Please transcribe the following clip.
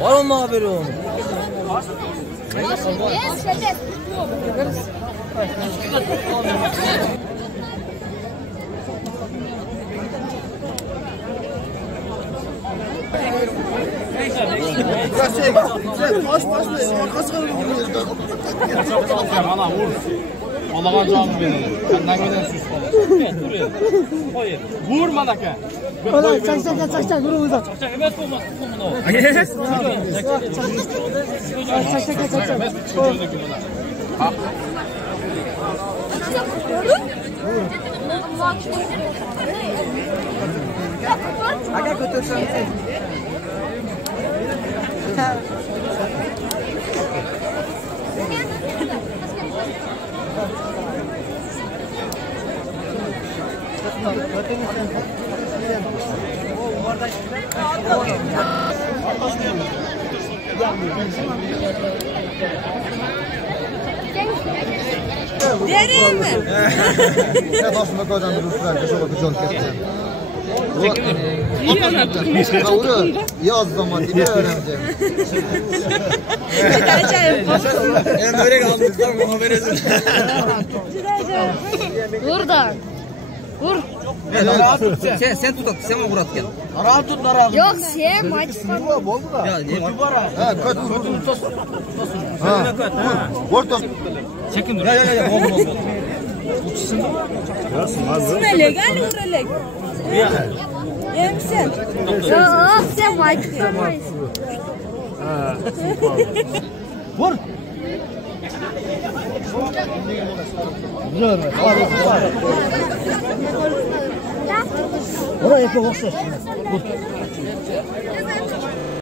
Var mı haberi onu? Ana vur. Allah'ın canı benim. Benden gelen süs falan. Evet buraya. Koy. Vur manaka. Ola çak vurun uzat. Çak evet olmaz bunu. Çak. Aga götürsen. Vereyim mi? Ne başıma koydan dururlar, şöyle bir yol getirdim. İyi anlattın. Yaz zaman diye öğreneceğim. Acayip. Yani böyle kalmışlar mı haberiniz? Buradan. Vur. Sen tut, sen mi vurat gel? Rahat tut, rahat. Yok sen maç var. Ya ne var? Ha, kaç vur. Ha, vur. Vur. Çekin dur. Ya. Oldu. Smelek, hani vuralek. Sen. Yok sen maç var. Vur. Oraya yapıyor, okşa. Vur.